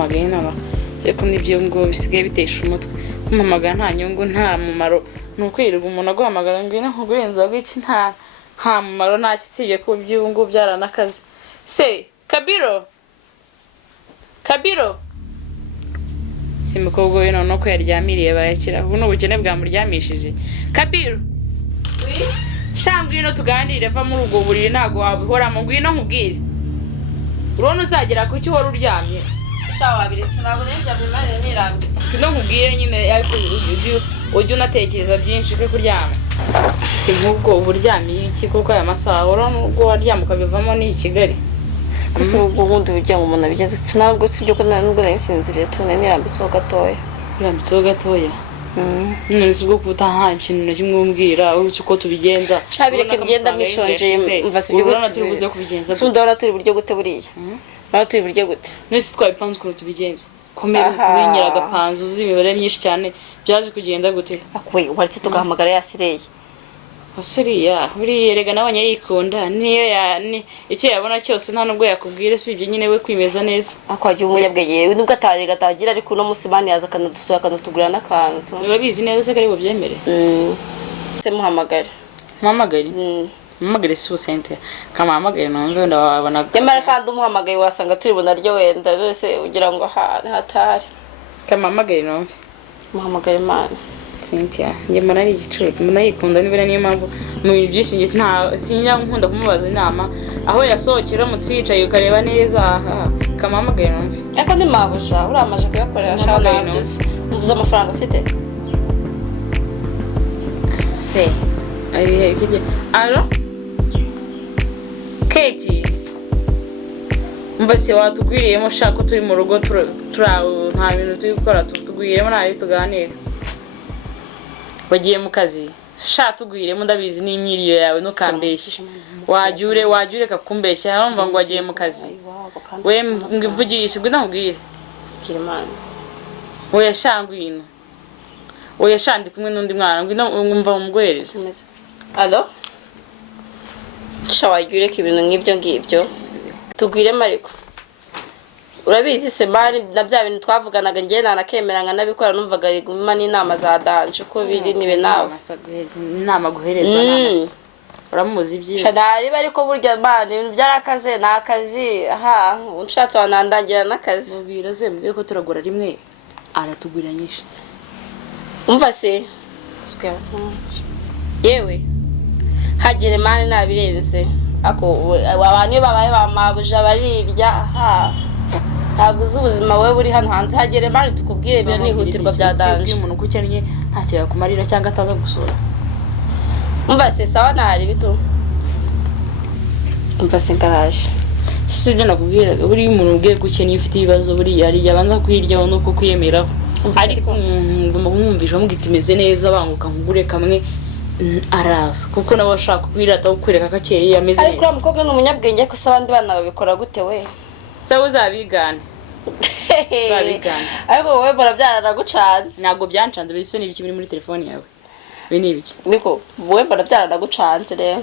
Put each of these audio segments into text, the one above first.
mpamagaye naba je ko nibyo ngo bisigaye bitesha umutwe kumpamagara nta nyungu nta mumaro nukwirirwa umuntu aguhamagara ngo ina nkugurenza gwiki nta mumaro nta kisibye ko byungu byaranakaze se Kabiro simukobwa we none ko yaryamiriye bayakira ubu n'ubukene bwamuryamishije Kabiro shangwino tuganire va muri ubwo buriri ntago wabihora mu ngwino nkubwire urone uzagera ku cyo wari uryamye shawabiritse ntago njya bimare nirambitse no nkubwire nyine ariko ujye unatekereza byinshi ko kuryama si nk'ubwo uburyamiye iki kuko aya masaha urone ubwo waryama ukabivamo ni Kigali gusa ubwo bundi burya ngo umuntu abigenza ntabwo sibyo ko nubwo nasinziriye tune nirambitseho gatoya none sibwo kutaha ikintu na kimwe umbwira uko tubigenza shabireke ngenda nishonje mva sibyo tubuze kubigenza sundabona turi buryo gute buriya naho turi buryo gute nese twabipanze ko tubigenza komera kubinyira agapanzu z'imibare myinshi cyane byaje kugenda gute akwe waritse tugahamagara yasireye Asiriya buri erega nabanye yikunda niyo icyo yabona cyose nta nubwo yakubwira sibyo nyine we kwimeza neza akwaje umunyabweye nubwo atarega atagira ariko no musimani yaza kanadusura kanatugura nakantu urabizi neza se kari bubyemere se muhamagare Mamagare si usente kamahamagaye numve ndababona nyamara kandi umuhamagaye wasanga turi bunaryo wenda rose ugira ngo hatari kamahamagaye numve muhamagare mana Cynthia nge mbona ari igiciro mbona yikunda nibera niyo mpamvu mu bintu byinshi nta sinya nkunda kumubaza inama aho yasohokera mutsicaye ukareba neza kamahamagaye numve ariko ni mabuja uramaje kuyakorera shana nabyize muvuze amafaranga afite se ari kije alo Katie umva se watugwiriyemo shaka turi mu rugo turaho nta bintu turi gukora tugwiriyemo nari tuganira wagiye mu kazi sha tugwiriyemo ndabizi n'imyiriyo yawe no kambeshya wajure kakumbeshya urumva ngo wagiye mu kazi we mvugisha gwe ndamubwire Kirimana oya shangwino oya shandi kumwe n'undi mwana ngwino umva umugwereza alo shawajure ko ibintu nk'ibyo ngibyo tugwiremo ariko urabizi se bari na bya bintu twavuganaga ngiye nanakemeranga nabikora numvaga riguma n'inama za danje ko biri nibe nawe inama guhereza n'amazi uramuzi ibyo shadari bari ko burya bana ibintu byarakaze nakazi unshatse wanandangira nakazi ubwira zembwe ko turagura rimwe aratuguranyisha umva se yewe hagere mane nabirenze ako abantu babaye bamabuja barirya ntabwo ubuzima we buri hano hanze hagere mane tukubwire byo nihutirwa bya danje umuntu kucyanye ntacyo yakumarira cyangwa ataza gusura umva se sawa nahari bito umva se ngaraje sibyo nakubwiraga buri umuntu ugiye gukena ifite ibibazo buri yari yabanza kwiryaho no kukwiyemeraho ariko ndumumvisha mugitimeze neza banguka nkugure kamwe araza kuko nabo bashaka kwirata ukwereka kakeye ameze neza ariko umukobwa n'umunyabwenge ko abandi bana babikora gute we sawe uzabigana ariko wowe barabyarana gucanze ntago byancanze bise n'ibiki biri muri telefone yawe we n'ibiki niko wowe barabyarana gucanze rero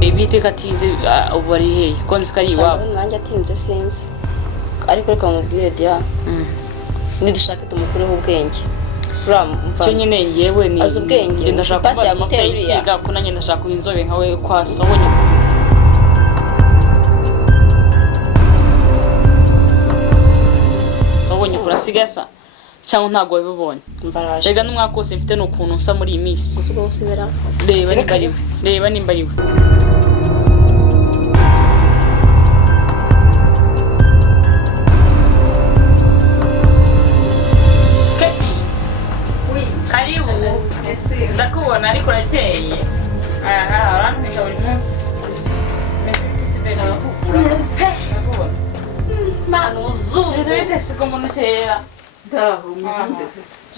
ibite katinze ubu ari hehe ko nzi kari iwabo nanjye atinze sinzi ariko reka mubwire dia nidushaka tumukureho ubwenge cyo nyine yewe ni azi ubwenge ndashaka kuba yasiga ko nanjye ndashaka inzobe nkawe kwasa wonye sabonye kurasigasa cyangwa ntago wabibonye rega n'umwaka wose mfite n'ukuntu nsa muri iyi minsi reba nimba ariwe karibu ndakubona ariko urakeye urantwika buri munsi mana umuzungu siko mbona ukera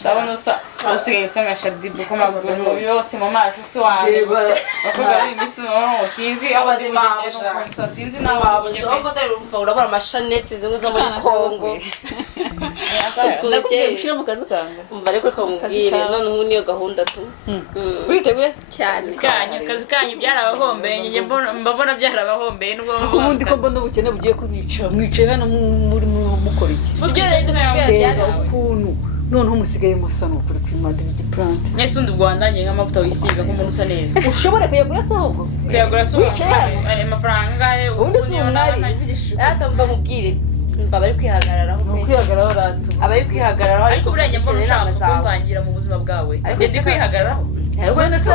Ndabona usigaye usoma shadibu ko maguru mu yose mu maso si wawe bakobwa bari imisuno sinzi aho ndi bugeze sinzi nawe wabuje ahubwo dore umva urabona amashanete zimwe zo muri Kongo nakubwiye gushira mu kazi kanga umva ariko kamubwire none ubu niyo gahunda tu uriteguye cyane kazi kanyu byarabahombeye njye mbona byarabahombeye nubwo ubundi ko mbona ubukene bugiye kubica mwicaye hano muri mukora iki sibyo rero ukuntu noneho musigaye musa n'ukuri kuri Madrid plant nese undi Rwanda ngiye nk'amavuta wisiga ko umuntu usa neza ushobora kuyagura se ahubwo kuyagura se amafaranga ngahe ubundi si umwari uvugishije atamva mubwire mva bari kwihagararaho pe kwihagararaho ratu abari kwihagararaho ariko burenge mbona ushaka kumvangira mu buzima bwawe ndi kwihagararaho ubona se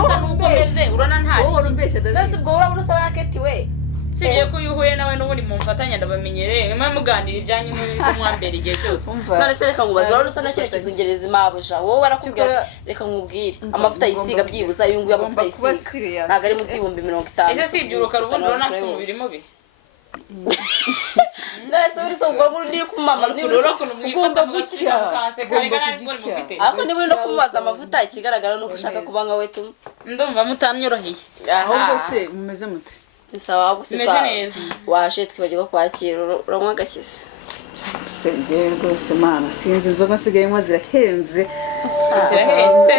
usa n'ukomeze urana ntari wowe umbeshya nase ubwo urabona usa naketi we sibye ko yuhuye nawe n'ubundi mumfatanya ndabamenyereye mwe muganira ibyanyu n'uko mwambere igihe cyose none se reka ngubaza urabona usa nakiri kizungereza imabuja wowe warakubwira reka nkubwire amavuta yisiga byibuza yunguye amavuta yisiga ntabwo ari munsi y'ibihumbi 50 ese sibye uruka ubundi urabona afite umubiri mubi nese uri so ubwo muri ndi kumama ugomba gucya ariko niba uri no kumubaza amavuta ikigaragara nuko ushaka kuba nka we tu ndumva mutamyoroheye ahubwo se mumeze mute sawa gusipa waje twibagirwa kwakira uranywa agakiza sengeye rwose mana sinzi inzoga nsigaye nywa zirahenze zirahenze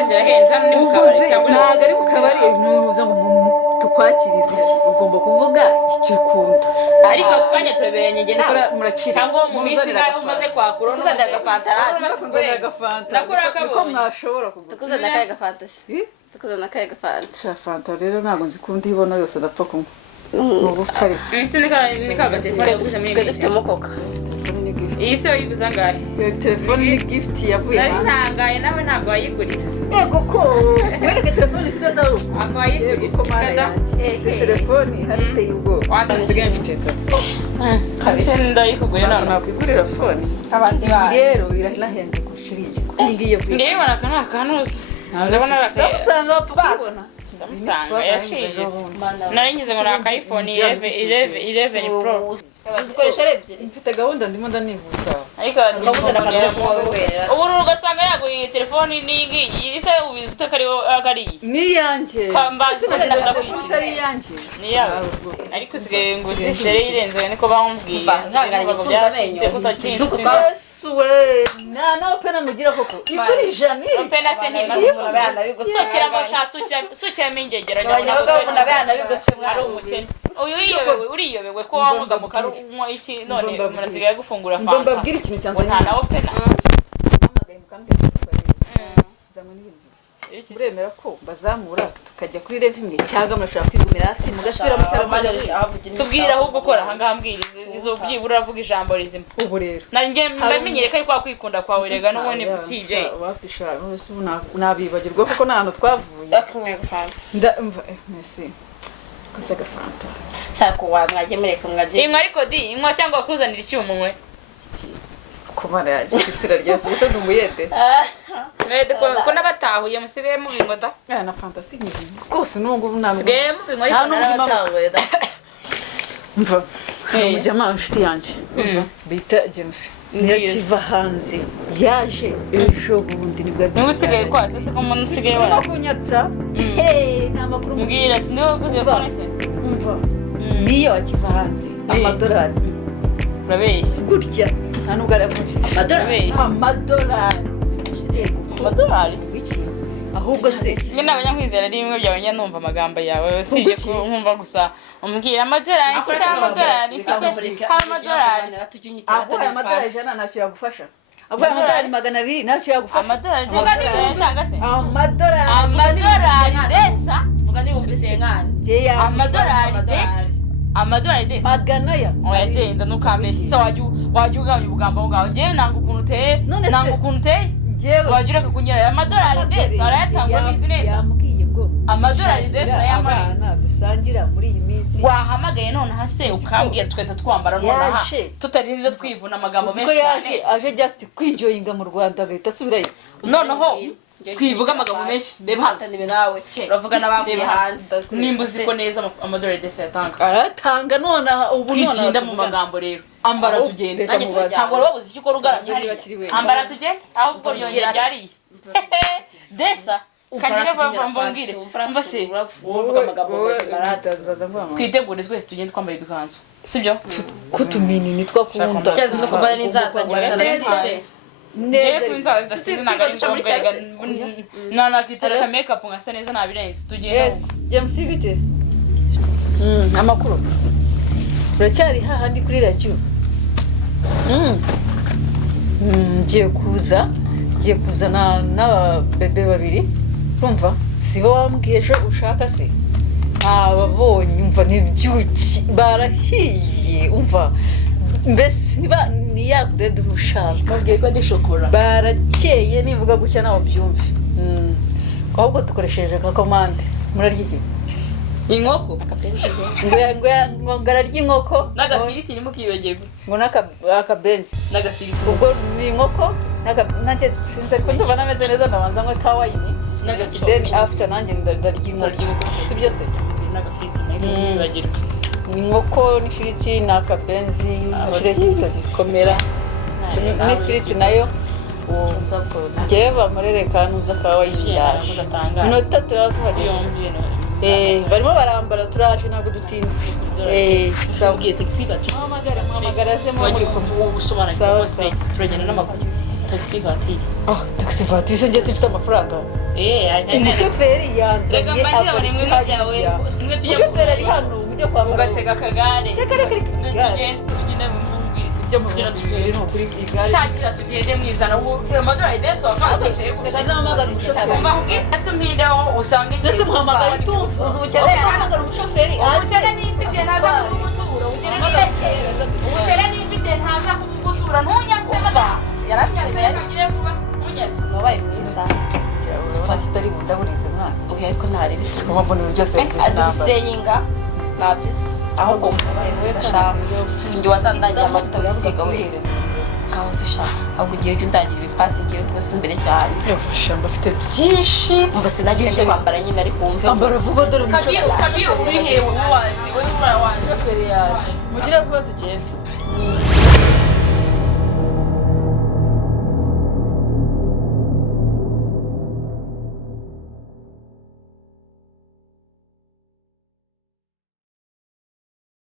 ntabwo ari ku kabari ntuza ngo tukwakirize iki ugomba kuvuga icyo ukunda ariko kanya tureberanye nge nawe muracira cyangwa mu minsi ngaho umaze kwakura tukuzanira agafanta niko mwashobora kugura tukuzanira akaye gafanta tukuzanira akaye gafanta fanta rero ntabwo nzi kundi ibona yose adapfa kunywa n'ubupfa ariko isi ni ka telefone yaguze muri twe dufite mokoka iyi se wayiguze angahe iyo telefone ni gift yavuye nari ntangaye nawe ntabwo wayigurira yego ko wereke telefone ifite zawo ntabwo wayigurira ko mara yanjye telefone hariteye ubwoba wansigaye mfite kabisa ndayikuguye none nakwigurira fone abandi rero irahenze kurusha iyi ngiye kuyigira ndibona kana kanuza ndabona usanga bakubona Samsung yacirize nari ngize ngo naka iPhone 11 Pro uzikoresha ebyiri mfite gahunda ndimo ndanihuta ariko ubu ugasanga yaguye telefone n'ingi ise ubizi utakari ni yanje kambazi ko ndakwikira ari yanje ni yawe ariko usigaye ngo zisere irenze niko bambwiye nzanganye ngo byarashyize kutakinze swe na pena mugira koko ikurija ni pena se ntima abana bigose sukira sukira mingegera abana bigose ari umukene uyu uriyobewe ko wamuga mu karunywa iki none murasigaye gufungura fanta mbabwira ikintu cyanze nta nawo pena namagaye mu kandi zamwe n'ibintu uremera ko bazamura tukajya kuri level imwe cyangwa murashaka kwigumira hasi mugasubira mu cyaro tubwira ahubwo ukora hanga mbwira izo byibura avuga ijambo rizima ubu rero nanjye mbamenyere ko ari kwa kwikunda kwawe rega n'ubundi busije wapisha nose nabibagirwa kuko nta hantu twavuye akamwe gafanta merci kosa gafanta cyako wamwaje mureke mwaje inkwa ariko di inkwa cyangwa kuzanira icyumunywe kumara yaje kisira ryose gusa ndumuyede mwede ko nabatahuye musigaye mu bingoda na fantasy ngiye kose nungu ntabwo musigaye mu bingo ariko nabatahuye da mva umujyama inshuti yanjye bita James niyo kiva hanze yaje ejo bundi nibwo niba usigaye kwatse se ko umuntu usigaye wara kunyatsa nta makuru mbwira si niwe waguze phone se mva niyo akiva hanze amadolari urabeshya gutya nta nubwo arafashe amadolari ahubwo se njye n'abanyakwizera ari bimwe byawe njye numva amagambo yawe usibye ko nkumva gusa umbwira amadolari cyangwa amadolari mfite amadolari aho aya madolari ijana ntacyo yagufasha ahubwo amadolari 200 ntacyo yagufasha amadolari ntanga se amadolari desa vuga nibumbise nkana amadolari desa magana ya oya genda ntukambeshye se wajya ugabanya ubugambo bwawe njye nanga ukuntu uteye nanga ukuntu uteye wajya ureka kunyera amadolari desa arayatangwa bizi neza yambwiye ngo amadolari desa arayamaze dusangira muri iyi minsi wahamagaye nonaha se ukambwira tweta twambara nonaha tutarize twivuna amagambo menshi cyane aje just kwinjoyinga mu Rwanda leta subirayo noneho twivuga amagambo menshi reba hataniwe nawe uravuga n'abavuye hanze nimba uziko neza amadolari desa yatanga aratanga nonaha ubu nonaha twitinda mu magambo rero ambara tugende Reka mubaze. ntabwo wabuze icyo ukora ugaramye Niba hariya akiri we. ambara tugende ahubwo ryongera ryariye desa kanjye mbambwire umva se twitegure twese tugende twambaye udukanzu sibyo ko tuminini twakunda cyazo no kubara n'inzaza ngize ngiye kuri inzara zidasize ntabwo ari ngombwa nakitera make up ngasa neza nabirenze tugende yes James bite amakuru uracyari hahandi kuri radio ngiye kuza na bebe babiri urumva sibo wambwiye ejo ushaka se ababonye umva n'ibyuki barahiye umva mbese niba niyagure dushaka mubwiye ko ndishokora barakeye nivuga gutya nawe byumve ahubwo dukoresheje ka commande murarya iki inkoko ngo ngararya inkoko n'agafiriti ntimukibagirwe ngo n'akabenzi n'agafiriti ubwo ni inkoko nanjye sinzi ariko ndumva nameze neza ndabanza nkwe ka wayini then after nanjye ndarya inkoko si byo se n'agafiriti ntibibagirwe ni inkoko n'ifiriti n'akabenzi ashireki igitoki komera n'ifiriti nayo njyewe bamurereka nuza ka wayini yaje minota turaba tuhageze barimo barambara turaje ntabwo dutinda sabwiye taxi bati muhamagara ze muri ubusobanuro bwose turagenda n'amaguru taxi bati taxi vatiri se njye sifite amafaranga umushoferi yanzanye umushoferi ari hano mujye kwa muganga ugatega akagare tugende mu mvumbi ibyo mubyina tugende no kuri igare shakira tugende mwizana amadorari deso wakanze mpindeho usanga mbese muhamagaye utuzi ubukeneye ahamagara umushoferi ubukene n'ifite ntaza kubugutura ubukene n'ifite ntaza kubugutura ntunyatse bada yarabyemeye ntunyatse wabaye mwiza fata itari bundaburize mwana oya ariko ntarebise kuba mbona ibintu byose azi guseyinga ntabyise ahubwo wabaye mwiza shaka sinjye wasandagira amavuta wisiga we ngaho zishaka ahubwo ugiye ujya undagira ibipasi ngiye rwose imbere cyane yafasha mbafite byinshi umva sinagira ibyo kwambara nyine ariko wumve ambara vuba dore kabiru urihewe uwazi we urawazi umushoferi yaje mugire vuba tugende